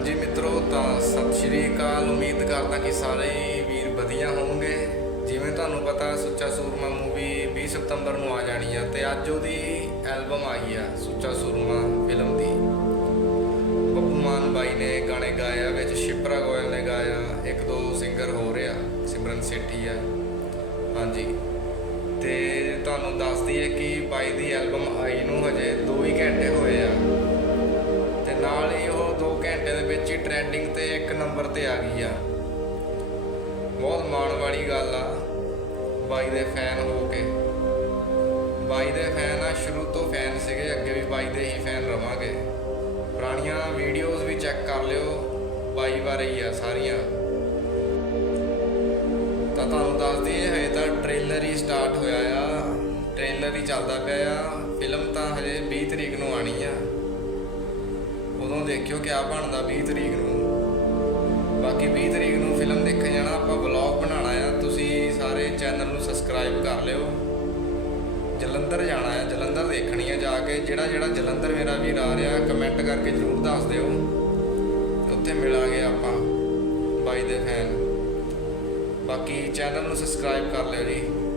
ਹਾਂਜੀ ਮਿੱਤਰੋ, ਤਾਂ ਸਤਿ ਸ਼੍ਰੀ ਅਕਾਲ। ਉਮੀਦ ਕਰਦਾ ਕਿ ਸਾਰੇ ਵੀਰ ਵਧੀਆ ਹੋਣਗੇ। ਜਿਵੇਂ ਤੁਹਾਨੂੰ ਪਤਾ, ਸੁੱਚਾ ਸੂਰਮਾ ਮੂਵੀ 20 ਸਤੰਬਰ ਨੂੰ ਆ ਜਾਣੀ ਆ ਤੇ ਅੱਜ ਉਹਦੀ ਐਲਬਮ ਆਈ ਆ, ਸੁੱਚਾ ਸੂਰਮਾ ਫਿਲਮ ਦੀ। ਬੱਬੂ ਮਾਨ ਬਾਈ ਨੇ ਗਾਣੇ ਗਾਇਆ ਵਿੱਚ, ਸ਼ਿਪਰਾ ਗੋਇਲ ਨੇ ਗਾਇਆ, ਇੱਕ ਦੋ ਸਿੰਗਰ ਹੋ ਰਿਹਾ, ਸਿਮਰਨ ਸੇਠੀ ਆ। ਹਾਂਜੀ। ਤੇ ਤੁਹਾਨੂੰ ਦੱਸ ਦਈਏ ਕਿ ਬਾਈ ਦੀ ਐਲਬਮ ਆਈ ਨੂੰ ਨੰਬਰ ਤੇ ਆ ਗਈ ਆ। ਬਹੁਤ ਮਾਣ ਵਾਲੀ ਗੱਲ ਆ, ਬਾਈ ਦੇ ਫੈਨ ਹੋ ਕੇ। ਬਾਈ ਦੇ ਫੈਨ ਆ, ਸ਼ੁਰੂ ਤੋਂ ਫੈਨ ਸੀਗੇ, ਅੱਗੇ ਵੀ ਬਾਈ ਦੇ ਹੀ ਫੈਨ ਰਵਾਂਗੇ। ਪੁਰਾਣੀਆਂ ਵੀਡੀਓਜ਼ ਵੀ ਚੈੱਕ ਕਰ ਲਿਓ, ਬਾਈ ਬਾਰੇ ਹੀ ਆ ਸਾਰੀਆਂ। ਤਾਂ ਤੁਹਾਨੂੰ ਦੱਸ ਦਈਏ ਹਜੇ ਤਾਂ ਟ੍ਰੇਲਰ ਹੀ ਸਟਾਰਟ ਹੋਇਆ ਆ। ਟ੍ਰੇਲਰ ਹੀ ਚੱਲਦਾ ਪਿਆ ਆ। ਫਿਲਮ ਤਾਂ ਹਜੇ 20 ਤਰੀਕ ਨੂੰ ਆਣੀ ਆ। ਉਦੋਂ ਦੇਖਿਓ ਕਿਆ ਬਣਦਾ 20 ਤਰੀਕ ਨੂੰ। 20 ਤਰੀਕ ਨੂੰ ਫਿਲਮ ਦੇਖਣ ਜਾਣਾ, ਆਪਾਂ ਵਲੌਗ ਬਣਾਉਣਾ ਆ, ਤੁਸੀਂ ਸਾਰੇ ਚੈਨਲ ਨੂੰ ਸਬਸਕ੍ਰਾਈਬ ਕਰ ਲਿਓ। ਜਲੰਧਰ ਜਾਣਾ ਆ, ਜਲੰਧਰ ਦੇਖਣੀ ਆ ਜਾ ਕੇ, ਜਿਹੜਾ ਜਿਹੜਾ ਜਲੰਧਰ ਮੇਰਾ ਵੀਰ ਆ ਰਿਹਾ ਕਮੈਂਟ ਕਰਕੇ ਜਰੂਰ ਦੱਸ ਦਿਓ। ਉੱਥੇ ਮਿਲਾਂਗੇ ਆਪਾਂ, ਬਾਈ ਦੇ ਫੈਨ ਬਾਕੀ ਚੈਨਲ ਨੂੰ ਸਬਸਕ੍ਰਾਈਬ ਕਰ ਲਿਓ ਜੀ।